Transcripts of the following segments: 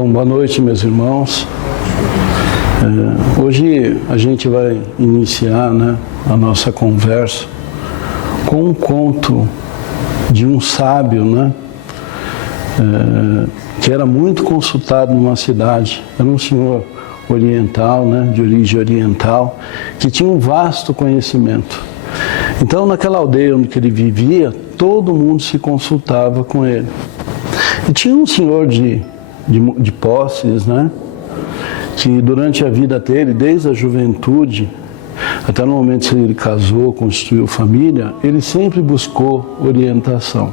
Então, boa noite, meus irmãos. Hoje a gente vai iniciar, a nossa conversa com um conto de um sábio, que era muito consultado numa cidade. Era um senhor oriental, de origem oriental, que tinha um vasto conhecimento. Então, naquela aldeia onde ele vivia, todo mundo se consultava com ele. E tinha um senhor de posses, que durante a vida dele, desde a juventude, até no momento que ele casou, constituiu família, ele sempre buscou orientação.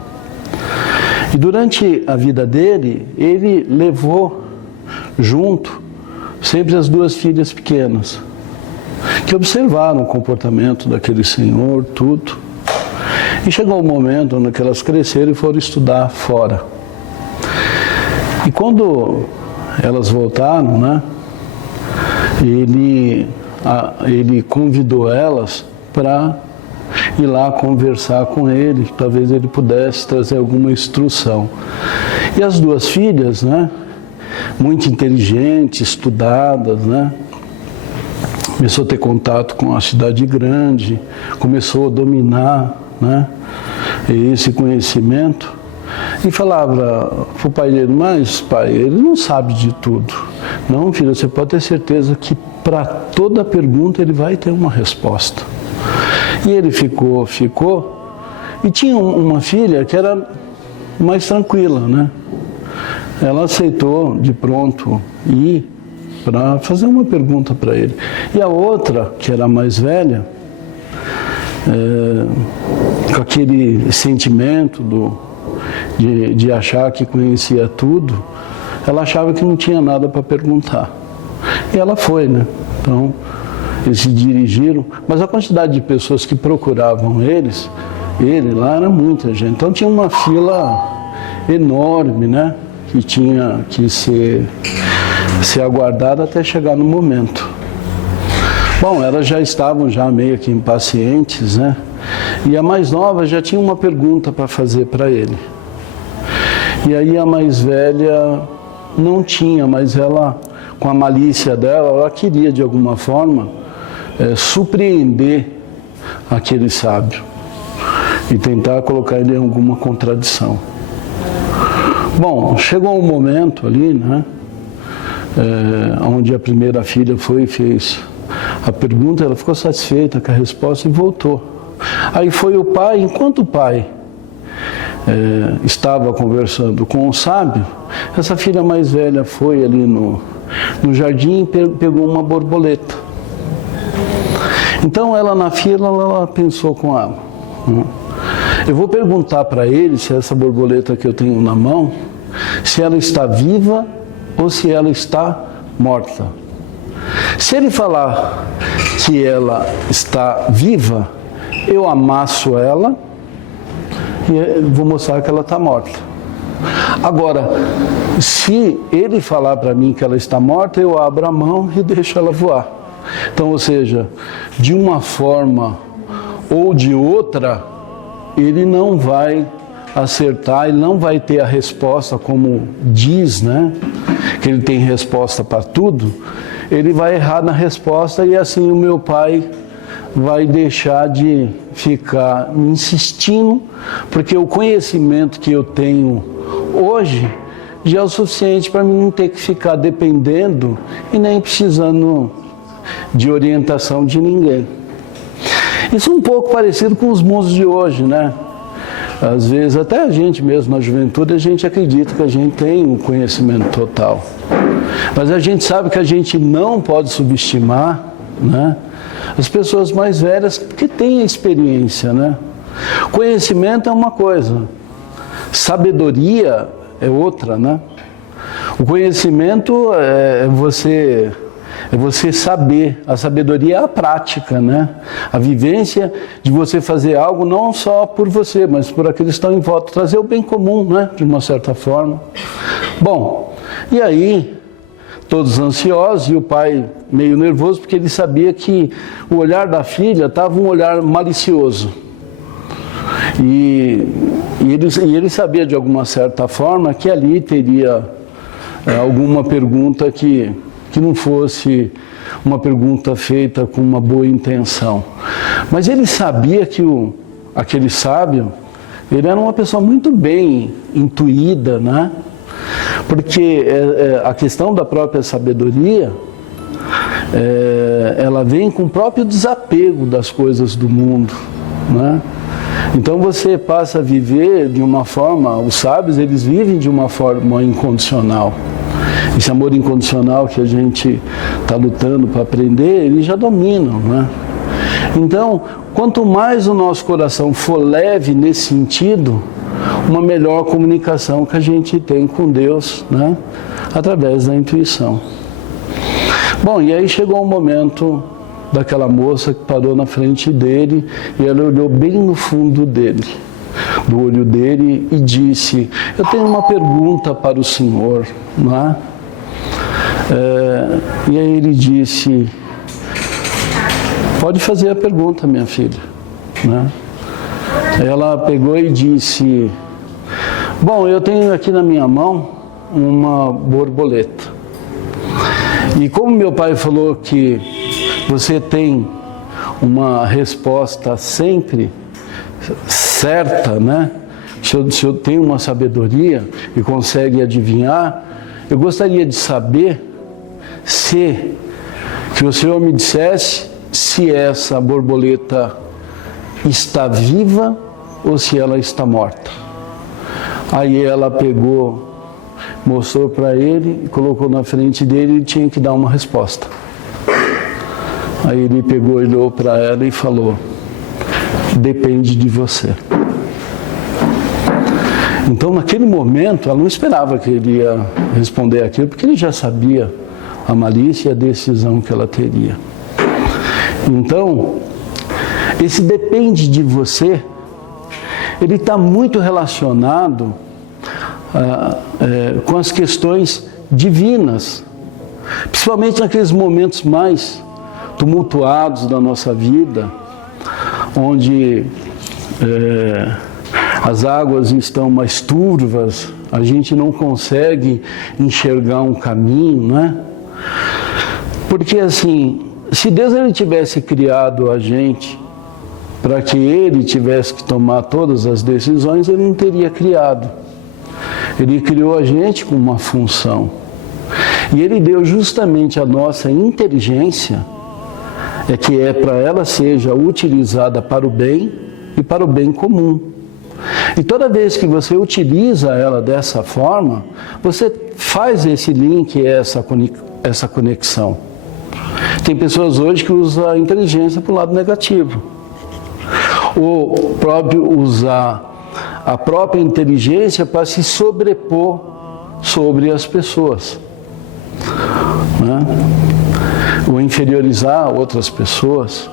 E durante a vida dele, ele levou junto sempre as duas filhas pequenas, que observaram o comportamento daquele senhor, tudo. E chegou um momento onde elas cresceram e foram estudar fora. E quando elas voltaram, ele convidou elas para ir lá conversar com ele, talvez ele pudesse trazer alguma instrução. E as duas filhas, muito inteligentes, estudadas, começou a ter contato com a cidade grande, começou a dominar, esse conhecimento. E falava para o pai dele: mas pai, ele não sabe de tudo. Não, filho, você pode ter certeza que para toda pergunta ele vai ter uma resposta. E ele ficou, e tinha uma filha que era mais tranquila, Ela aceitou de pronto ir para fazer uma pergunta para ele. E a outra, que era mais velha, com aquele sentimento de achar que conhecia tudo, ela achava que não tinha nada para perguntar. E ela foi, Então, eles se dirigiram, mas a quantidade de pessoas que procuravam ele lá era muita gente. Então tinha uma fila enorme, que tinha que ser aguardada até chegar no momento. Bom, elas já estavam meio que impacientes, E a mais nova já tinha uma pergunta para fazer para ele. E aí a mais velha não tinha, mas ela, com a malícia dela, ela queria de alguma forma surpreender aquele sábio e tentar colocar ele em alguma contradição. Bom, chegou um momento ali, onde a primeira filha foi e fez a pergunta, ela ficou satisfeita com a resposta e voltou. Aí foi o pai, enquanto o pai estava conversando com o sábio, essa filha mais velha foi ali no jardim e pegou uma borboleta. Então ela na fila, ela pensou com ela: eu vou perguntar para ele se essa borboleta que eu tenho na mão, se ela está viva ou se ela está morta. Se ele falar que ela está viva, eu amasso ela e vou mostrar que ela está morta. Agora, se ele falar para mim que ela está morta, eu abro a mão e deixo ela voar. Então, ou seja, de uma forma ou de outra, ele não vai acertar, ele não vai ter a resposta como diz, que ele tem resposta para tudo. Ele vai errar na resposta e assim o meu pai vai deixar de ficar insistindo, porque o conhecimento que eu tenho hoje já é o suficiente para mim não ter que ficar dependendo e nem precisando de orientação de ninguém. Isso é um pouco parecido com os mundos de hoje, Às vezes, até a gente mesmo na juventude, a gente acredita que a gente tem um conhecimento total. Mas a gente sabe que a gente não pode subestimar, as pessoas mais velhas que têm experiência, Conhecimento é uma coisa, sabedoria é outra, O conhecimento é você saber, a sabedoria é a prática, A vivência de você fazer algo não só por você, mas por aqueles que estão em volta, trazer o bem comum, de uma certa forma. Bom, e aí, todos ansiosos e o pai meio nervoso, porque ele sabia que o olhar da filha estava um olhar malicioso. E ele sabia de alguma certa forma que ali teria alguma pergunta que não fosse uma pergunta feita com uma boa intenção. Mas ele sabia que aquele sábio, ele era uma pessoa muito bem intuída, né? Porque a questão da própria sabedoria, ela vem com o próprio desapego das coisas do mundo, né? Então você passa a viver de uma forma, os sábios, eles vivem de uma forma incondicional. Esse amor incondicional que a gente está lutando para aprender, eles já dominam, né? Então, quanto mais o nosso coração for leve nesse sentido, uma melhor comunicação que a gente tem com Deus, né? Através da intuição. Bom, e aí chegou o momento daquela moça que parou na frente dele e ela olhou bem no fundo dele, do olho dele, e disse: eu tenho uma pergunta para o senhor, não é? E aí ele disse: pode fazer a pergunta, minha filha, né? Ela pegou e disse: bom, eu tenho aqui na minha mão uma borboleta. E como meu pai falou que você tem uma resposta sempre certa, né? Se eu tenho uma sabedoria e consegue adivinhar, eu gostaria de saber que o senhor me dissesse se essa borboleta está viva ou se ela está morta. Aí ela pegou, mostrou para ele e colocou na frente dele, e ele tinha que dar uma resposta. Aí ele pegou, olhou para ela e falou: depende de você. Então, naquele momento, ela não esperava que ele ia responder aquilo, porque ele já sabia a malícia e a decisão que ela teria. Então, esse depende de você, ele está muito relacionado com as questões divinas, principalmente naqueles momentos mais tumultuados da nossa vida, onde as águas estão mais turvas, a gente não consegue enxergar um caminho, né? Porque assim, se Deus ele tivesse criado a gente para que ele tivesse que tomar todas as decisões, ele não teria criado. Ele criou a gente com uma função. E ele deu justamente a nossa inteligência, que é para ela seja utilizada para o bem e para o bem comum. E toda vez que você utiliza ela dessa forma, você faz esse link, essa conexão. Tem pessoas hoje que usam a inteligência para o lado negativo. Ou próprio usar a própria inteligência para se sobrepor sobre as pessoas, né? Ou inferiorizar outras pessoas.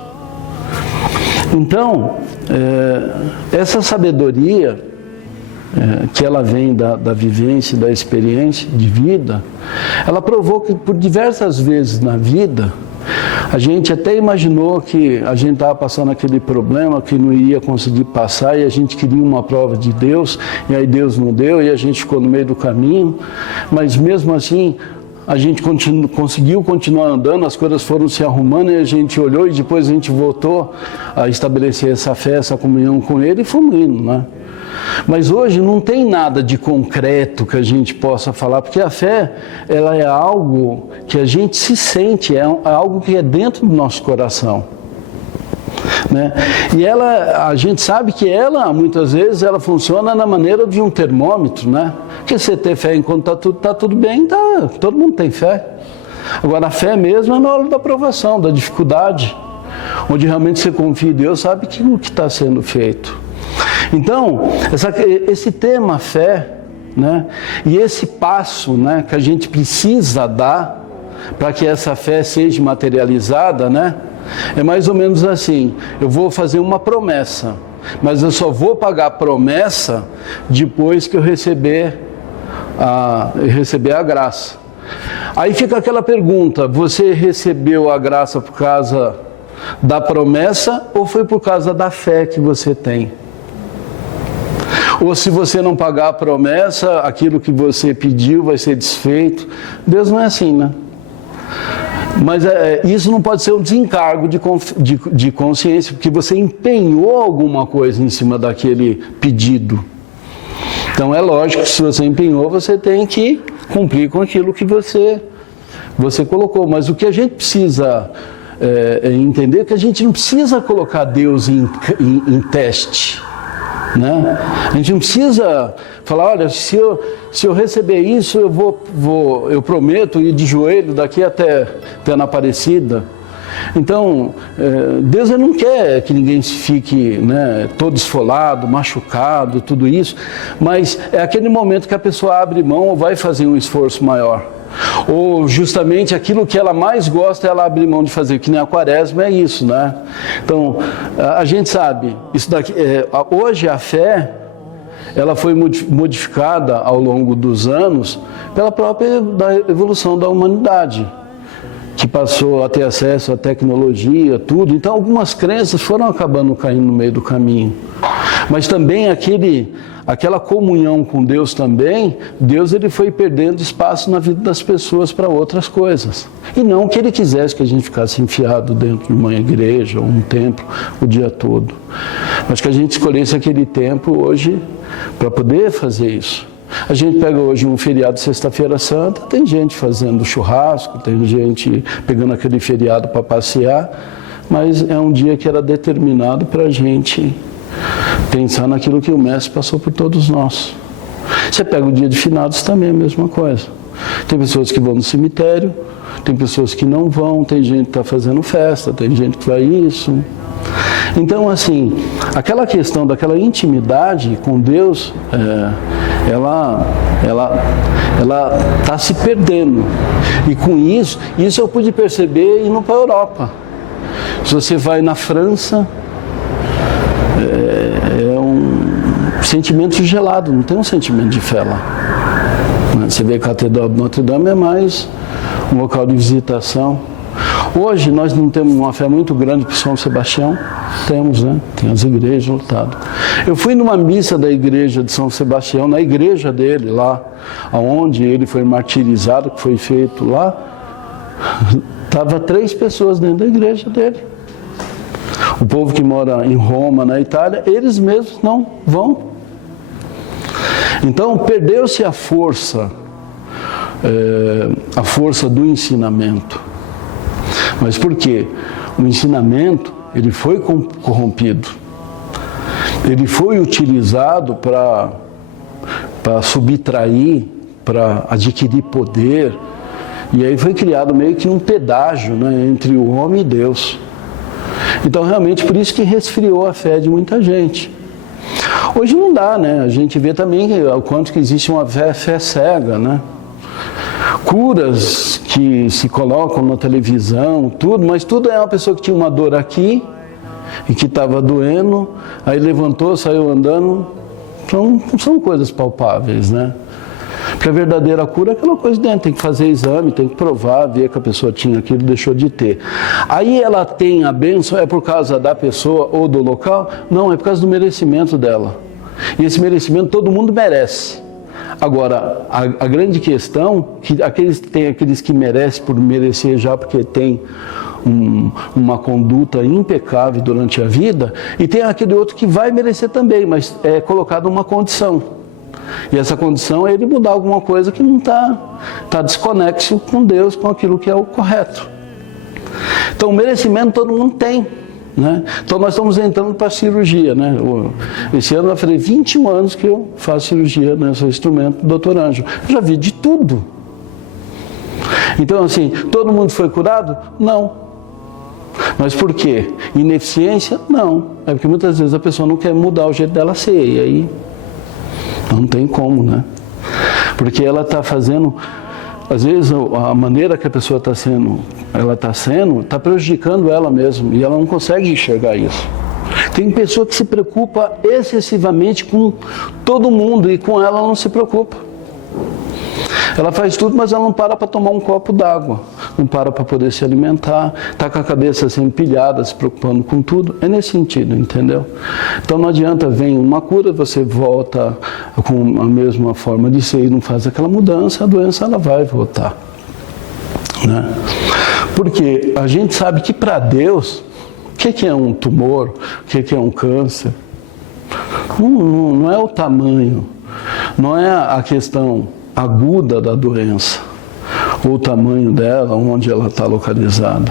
Então, essa sabedoria que ela vem da vivência, da experiência de vida, ela provou que por diversas vezes na vida, a gente até imaginou que a gente estava passando aquele problema, que não ia conseguir passar, e a gente queria uma prova de Deus, e aí Deus não deu, e a gente ficou no meio do caminho, mas mesmo assim, a gente conseguiu continuar andando, as coisas foram se arrumando, e a gente olhou, e depois a gente voltou a estabelecer essa fé, essa comunhão com Ele, e fomos indo, né? Mas hoje não tem nada de concreto que a gente possa falar, porque a fé, ela é algo que a gente se sente, é algo que é dentro do nosso coração, né? E a gente sabe que ela, muitas vezes, ela funciona na maneira de um termômetro, né? Porque você ter fé enquanto tá tudo bem, todo mundo tem fé. Agora, a fé mesmo é na hora da provação, da dificuldade, onde realmente você confia em Deus, sabe que o que está sendo feito. Então, esse tema fé, né, e esse passo, né, que a gente precisa dar para que essa fé seja materializada, né, é mais ou menos assim: eu vou fazer uma promessa, mas eu só vou pagar a promessa depois que eu receber a graça. Aí fica aquela pergunta: você recebeu a graça por causa da promessa ou foi por causa da fé que você tem? Ou se você não pagar a promessa, aquilo que você pediu vai ser desfeito. Deus não é assim, né? Mas isso não pode ser um desencargo de consciência, porque você empenhou alguma coisa em cima daquele pedido. Então é lógico que se você empenhou, você tem que cumprir com aquilo que você colocou. Mas o que a gente precisa entender é que a gente não precisa colocar Deus em teste. Né? A gente não precisa falar, olha, se eu receber isso, eu prometo ir de joelho daqui até na Aparecida. Então, Deus ele não quer que ninguém fique, né, todo esfolado, machucado, tudo isso, mas é aquele momento que a pessoa abre mão ou vai fazer um esforço maior. Ou justamente aquilo que ela mais gosta, ela abre mão de fazer, que nem a Quaresma é isso, né? Então, a gente sabe, isso daqui, hoje a fé, ela foi modificada ao longo dos anos pela própria evolução da humanidade, que passou a ter acesso à tecnologia, tudo. Então, algumas crenças foram acabando caindo no meio do caminho. Mas também aquela comunhão com Deus também, Deus ele foi perdendo espaço na vida das pessoas para outras coisas. E não que ele quisesse que a gente ficasse enfiado dentro de uma igreja ou um templo o dia todo. Mas que a gente escolhesse aquele tempo hoje para poder fazer isso. A gente pega hoje um feriado de Sexta-feira Santa, tem gente fazendo churrasco, tem gente pegando aquele feriado para passear, mas é um dia que era determinado para a gente pensar naquilo que o Mestre passou por todos nós. Você pega o dia de finados também, é a mesma coisa. Tem pessoas que vão no cemitério, tem pessoas que não vão, tem gente que está fazendo festa, tem gente que vai isso. Então, assim, aquela questão daquela intimidade com Deus, ela está se perdendo. E com isso eu pude perceber indo para a Europa. Se você vai na França, é um sentimento gelado, não tem um sentimento de fé lá. Você vê a Catedral de Notre Dame é mais um local de visitação. Hoje nós não temos uma fé muito grande para São Sebastião, temos, né? Tem as igrejas lotadas. Eu fui numa missa da igreja de São Sebastião, na igreja dele, lá onde ele foi martirizado, que foi feito lá, estava 3 pessoas dentro da igreja dele. O povo que mora em Roma, na Itália, eles mesmos não vão. Então, perdeu-se a força do ensinamento. Mas por quê? O ensinamento, ele foi corrompido. Ele foi utilizado para subtrair, para adquirir poder. E aí foi criado meio que um pedágio, né, entre o homem e Deus. Então, realmente, por isso que resfriou a fé de muita gente. Hoje não dá, né? A gente vê também o quanto que existe uma fé cega, né? Curas que se colocam na televisão, tudo, mas tudo é uma pessoa que tinha uma dor aqui e que estava doendo, aí levantou, saiu andando. São coisas palpáveis, né? Porque a verdadeira cura é aquela coisa de dentro, tem que fazer exame, tem que provar, ver que a pessoa tinha aquilo, deixou de ter. Aí ela tem a bênção, é por causa da pessoa ou do local? Não, é por causa do merecimento dela. E esse merecimento todo mundo merece. Agora, a grande questão, que tem aqueles que merecem por merecer já porque tem uma conduta impecável durante a vida, e tem aquele outro que vai merecer também, mas é colocado uma condição. E essa condição é ele mudar alguma coisa que não está desconexo com Deus, com aquilo que é o correto. Então, o merecimento todo mundo tem, né? Então, nós estamos entrando para a cirurgia, né? Esse ano eu falei 21 anos que eu faço cirurgia, né? Eu sou instrumento do Dr. Ângelo. Eu já vi de tudo. Então, assim, todo mundo foi curado? Não. Mas por quê? Ineficiência? Não. É porque muitas vezes a pessoa não quer mudar o jeito dela ser, e aí não tem como, né? Porque ela está fazendo, às vezes a maneira que a pessoa está prejudicando ela mesma, e ela não consegue enxergar isso. Tem pessoa que se preocupa excessivamente com todo mundo e com ela não se preocupa. Ela faz tudo, mas ela não para tomar um copo d'água. não para poder se alimentar, está com a cabeça sempre pilhada, se preocupando com tudo. É nesse sentido, entendeu? Então não adianta, vem uma cura, você volta com a mesma forma de ser e não faz aquela mudança, a doença ela vai voltar. Né? Porque a gente sabe que para Deus, o que é um tumor, o que é um câncer? Não é o tamanho, não é a questão aguda da doença, ou o tamanho dela, onde ela está localizada.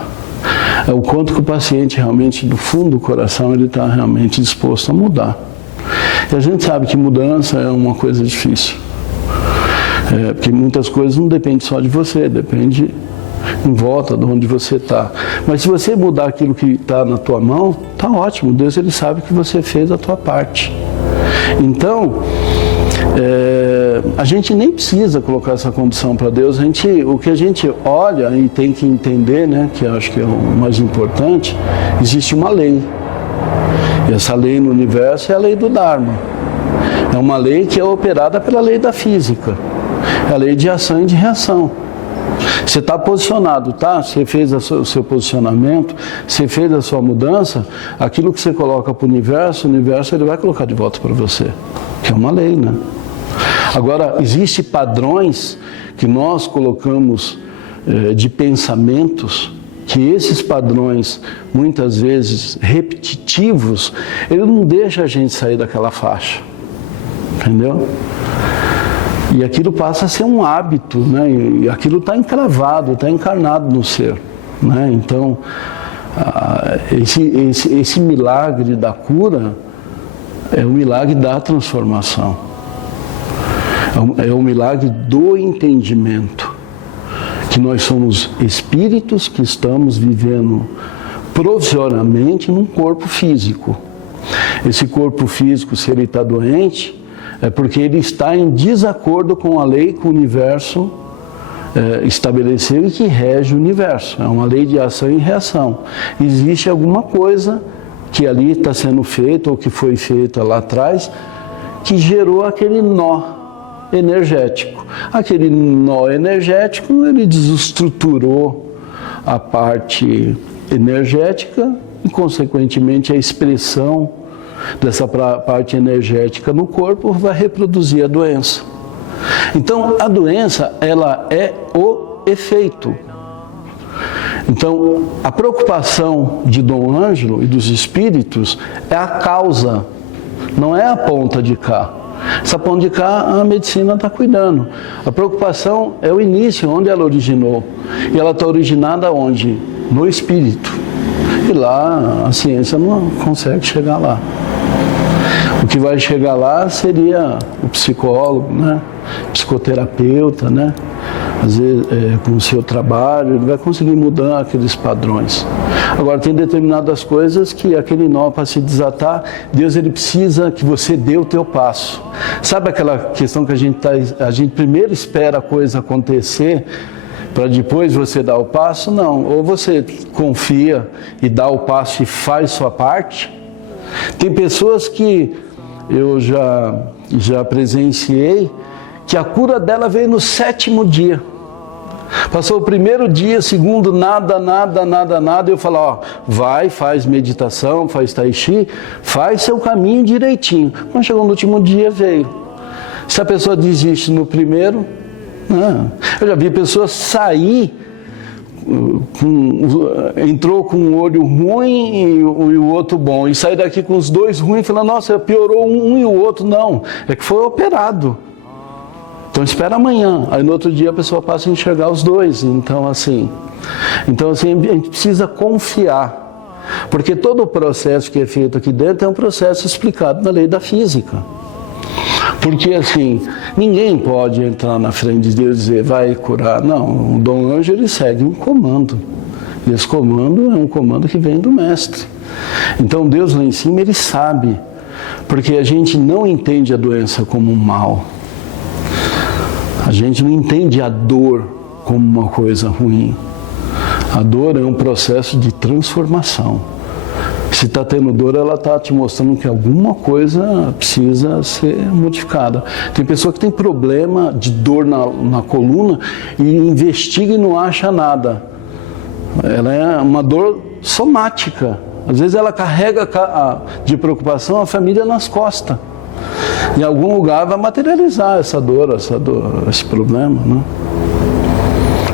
É o quanto que o paciente realmente, do fundo do coração, ele está realmente disposto a mudar. E a gente sabe que mudança é uma coisa difícil. Porque muitas coisas não dependem só de você, depende em volta de onde você está. Mas se você mudar aquilo que está na tua mão, está ótimo. Deus ele sabe que você fez a tua parte. Então, a gente nem precisa colocar essa condição para Deus. O que a gente olha e tem que entender, né, que eu acho que é o mais importante, existe uma lei. E essa lei no universo é a lei do Dharma. É uma lei que é operada pela lei da física. É a lei de ação e de reação. Você está posicionado, tá? Você fez o seu posicionamento, você fez a sua mudança, aquilo que você coloca para o universo ele vai colocar de volta para você. Que é uma lei, né? Agora, existem padrões que nós colocamos de pensamentos, que esses padrões, muitas vezes repetitivos, ele não deixa a gente sair daquela faixa. Entendeu? E aquilo passa a ser um hábito, né? E aquilo está encravado, está encarnado no ser. Né? Então, esse milagre da cura é o milagre da transformação. É o milagre do entendimento. Que nós somos espíritos que estamos vivendo provisoriamente num corpo físico. Esse corpo físico, se ele está doente, é porque ele está em desacordo com a lei que o universo estabeleceu e que rege o universo. É uma lei de ação e reação. Existe alguma coisa que ali está sendo feita ou que foi feita lá atrás que gerou aquele nó energético. Aquele nó energético, ele desestruturou a parte energética e, consequentemente, a expressão dessa parte energética no corpo vai reproduzir a doença. Então, a doença, ela é o efeito. Então, a preocupação de Dom Ângelo e dos espíritos é a causa, não é a ponta de cá. Essa ponta de cá, a medicina está cuidando. A preocupação é o início, onde ela originou. E ela está originada onde? No espírito. E lá, a ciência não consegue chegar lá. O que vai chegar lá seria o psicólogo, né? Psicoterapeuta, né? Às vezes, com o seu trabalho, ele vai conseguir mudar aqueles padrões. Agora, tem determinadas coisas que aquele nó, para se desatar, Deus ele precisa que você dê o teu passo. Sabe aquela questão que a gente primeiro espera a coisa acontecer, para depois você dar o passo? Não. Ou você confia e dá o passo e faz sua parte. Tem pessoas que eu já presenciei, que a cura dela veio no 7º dia. Passou o primeiro dia, segundo, nada, eu falo, ó, vai, faz meditação, faz tai chi, faz seu caminho direitinho. Quando chegou no último dia, veio. Se a pessoa desiste no primeiro, não. Eu já vi pessoas sair, entrou com um olho ruim e o outro bom, e sair daqui com os dois ruins e falar, nossa, piorou um e o outro. Não, é que foi operado. Então espera amanhã, aí no outro dia a pessoa passa a enxergar os dois. Então assim, a gente precisa confiar, porque todo o processo que é feito aqui dentro é um processo explicado na lei da física. Porque assim, ninguém pode entrar na frente de Deus e dizer, vai curar. Não, o Dom Ângelo ele segue um comando. E esse comando é um comando que vem do Mestre. Então Deus lá em cima, ele sabe. Porque a gente não entende a doença como um mal. A gente não entende a dor como uma coisa ruim. A dor é um processo de transformação. Se está tendo dor, ela está te mostrando que alguma coisa precisa ser modificada. Tem pessoa que tem problema de dor na coluna e investiga e não acha nada. Ela é uma dor somática. Às vezes ela carrega de preocupação a família nas costas. Em algum lugar vai materializar essa dor, esse problema, né?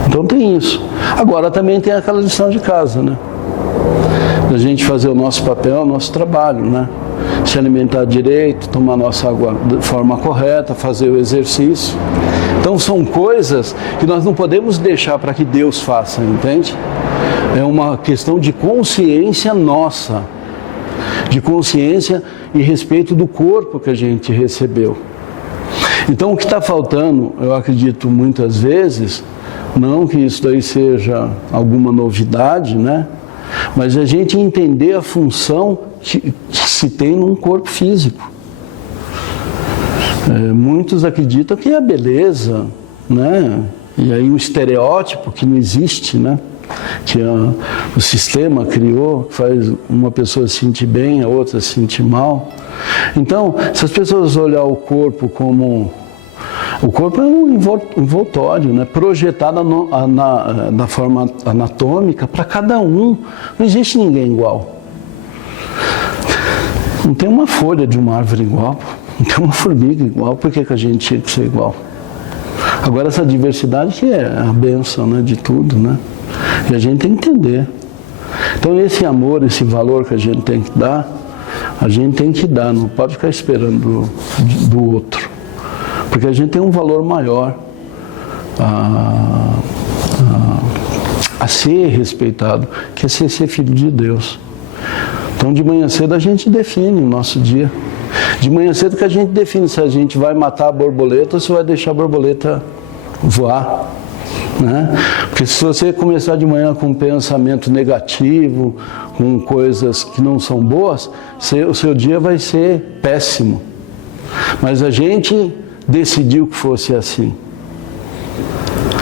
Então tem isso. Agora também tem aquela lição de casa, né? Da gente fazer o nosso papel, o nosso trabalho, né? Se alimentar direito, tomar nossa água de forma correta, fazer o exercício. Então são coisas que nós não podemos deixar para que Deus faça, entende? É uma questão de consciência nossa, de consciência e respeito do corpo que a gente recebeu. Então o que está faltando, eu acredito muitas vezes, não que isso daí seja alguma novidade, né? Mas a gente entender a função que se tem num corpo físico. Muitos acreditam que é a beleza, né? E aí um estereótipo que não existe, né? Que o sistema criou, que faz uma pessoa se sentir bem, a outra se sentir mal. Então, se as pessoas olharem o corpo como... O corpo é um envoltório, né? Projetado na forma anatômica para cada um. Não existe ninguém igual. Não tem uma folha de uma árvore igual, não tem uma formiga igual. Por que a gente tinha que ser igual? Agora essa diversidade que é a bênção, né, de tudo, né? E a gente tem que entender. Então esse amor, esse valor que a gente tem que dar, a gente tem que dar, não pode ficar esperando do outro. Porque a gente tem um valor maior a ser respeitado, que é ser filho de Deus. Então de manhã cedo a gente define o nosso dia. De manhã cedo que a gente define se a gente vai matar a borboleta ou se vai deixar a borboleta voar, né? Porque se você começar de manhã com um pensamento negativo, com coisas que não são boas, o seu dia vai ser péssimo. Mas a gente decidiu que fosse assim.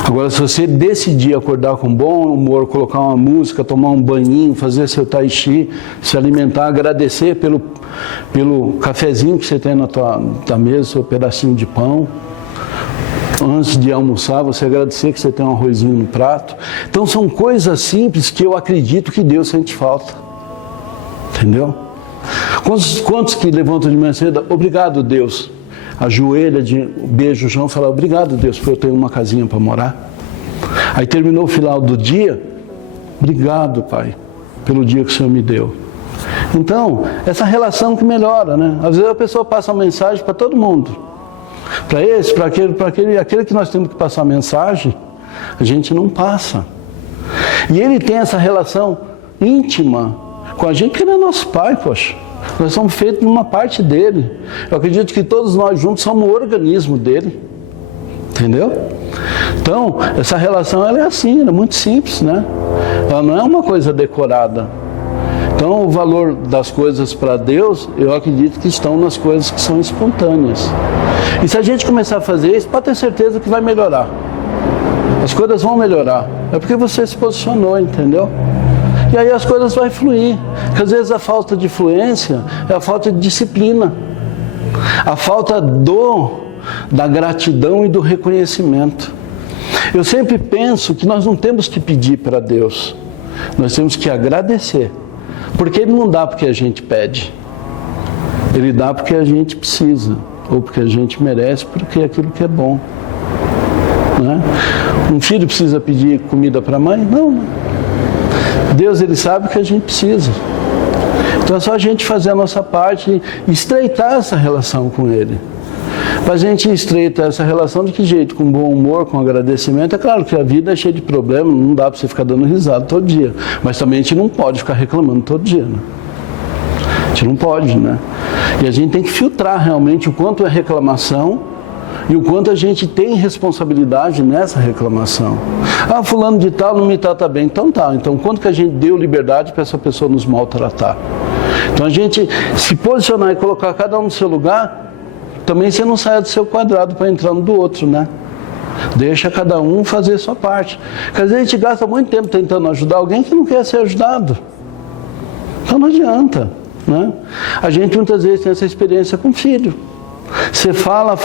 Agora, se você decidir acordar com bom humor, colocar uma música, tomar um banhinho, fazer seu tai chi, se alimentar, agradecer pelo cafezinho que você tem na tua mesa, seu pedacinho de pão. Antes de almoçar, você agradecer que você tem um arrozinho no prato. Então, são coisas simples que eu acredito que Deus sente falta. Entendeu? Quantos que levantam de manhã cedo? Obrigado, Deus. Ajoelha, beija o chão e fala, obrigado, Deus, porque eu tenho uma casinha para morar. Aí terminou o final do dia, obrigado, Pai, pelo dia que o Senhor me deu. Então, essa relação que melhora, né? Às vezes a pessoa passa uma mensagem para todo mundo. Para esse, para aquele que nós temos que passar a mensagem, a gente não passa. E ele tem essa relação íntima com a gente, porque ele é nosso Pai, poxa. Nós somos feitos de uma parte dele. Eu acredito que todos nós juntos somos o organismo dele. Entendeu? Então, essa relação ela é assim, ela é muito simples, né? Ela não é uma coisa decorada. Então, o valor das coisas para Deus, eu acredito que estão nas coisas que são espontâneas. E se a gente começar a fazer isso, pode ter certeza que vai melhorar. As coisas vão melhorar. É porque você se posicionou, entendeu? E aí as coisas vão fluir. Porque às vezes a falta de fluência é a falta de disciplina. A falta da gratidão e do reconhecimento. Eu sempre penso que nós não temos que pedir para Deus. Nós temos que agradecer. Porque Ele não dá porque a gente pede. Ele dá porque a gente precisa. Ou porque a gente merece, porque é aquilo que é bom. Né? Um filho precisa pedir comida para a mãe? Não. Deus, Ele sabe o que a gente precisa. Então é só a gente fazer a nossa parte e estreitar essa relação com Ele. Para a gente estreitar essa relação de que jeito? Com bom humor, com agradecimento. É claro que a vida é cheia de problemas, não dá para você ficar dando risada todo dia. Mas também a gente não pode ficar reclamando todo dia, né? A gente não pode, né? E a gente tem que filtrar realmente o quanto é reclamação e o quanto a gente tem responsabilidade nessa reclamação. Ah, fulano de tal não me trata bem. Então tá, então quanto que a gente deu liberdade para essa pessoa nos maltratar? Então a gente se posicionar e colocar cada um no seu lugar, também você não saia do seu quadrado para entrar no do outro, né? Deixa cada um fazer a sua parte. Porque às vezes a gente gasta muito tempo tentando ajudar alguém que não quer ser ajudado. Então não adianta, né? A gente muitas vezes tem essa experiência com o filho. Você fala,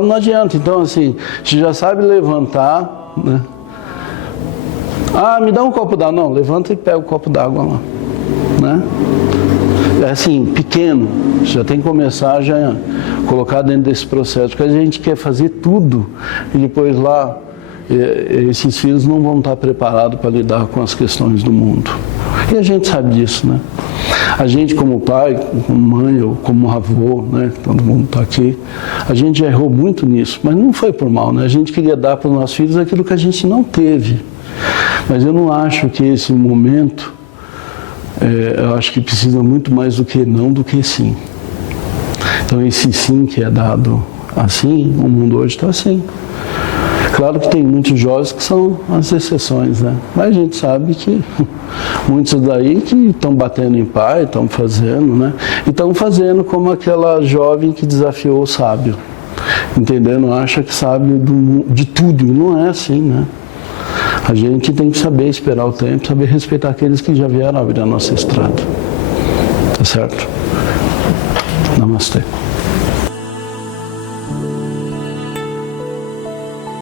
não adianta. Então assim, você já sabe levantar, né? Ah, me dá um copo d'água. Não, levanta e pega o copo d'água lá. Né? É assim, pequeno. Já tem que começar já colocar dentro desse processo. Porque a gente quer fazer tudo e depois lá esses filhos não vão estar preparados para lidar com as questões do mundo. E a gente sabe disso, né? A gente como pai, como mãe ou como avô, né? Todo mundo está aqui, a gente já errou muito nisso, mas não foi por mal, né? A gente queria dar para os nossos filhos aquilo que a gente não teve. Mas eu não acho que esse momento, eu acho que precisa muito mais do que não do que sim. Então esse sim que é dado assim, o mundo hoje está assim. Claro que tem muitos jovens que são as exceções, né? Mas a gente sabe que muitos daí que estão batendo em pai, estão fazendo, né? E estão fazendo como aquela jovem que desafiou o sábio, entendendo? Acha que sabe de tudo, e não é assim, né? A gente tem que saber esperar o tempo, saber respeitar aqueles que já vieram abrir a nossa estrada. Tá certo? Namastê.